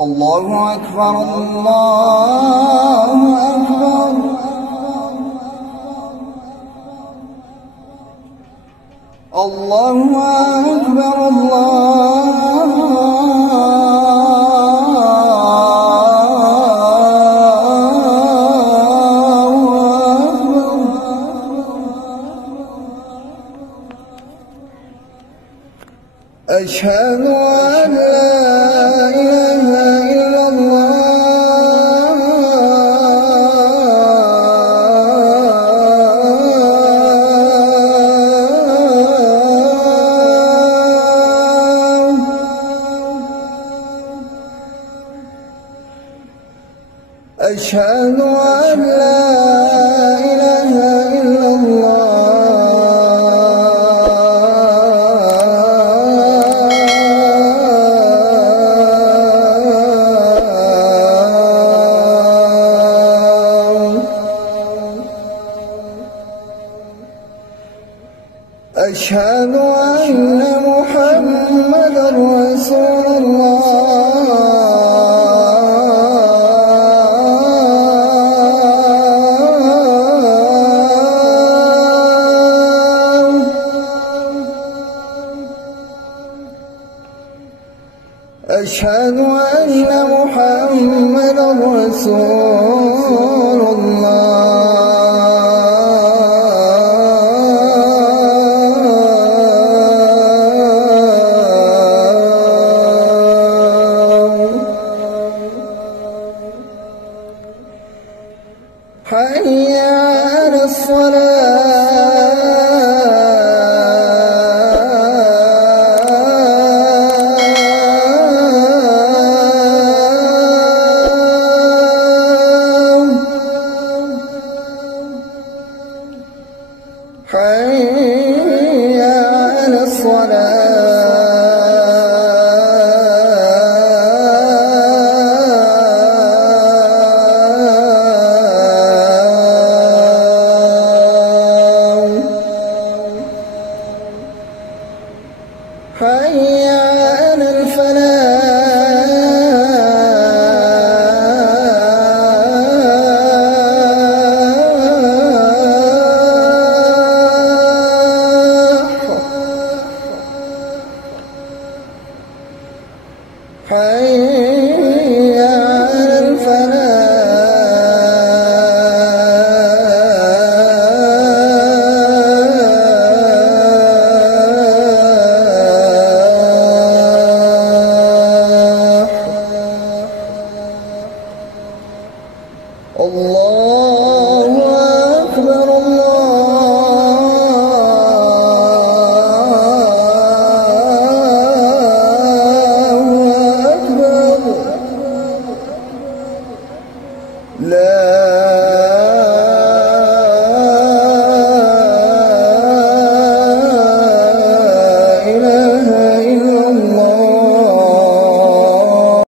الله أكبر الله أكبر الله أكبر الله أكبر أشهد أن لا إله إلا الله أشهد أن لا إله إلا الله أشهد أن محمدًا رسول الله أشهد أن محمدًا رسول الله حي على حي على حي على حي على الفلاح. الله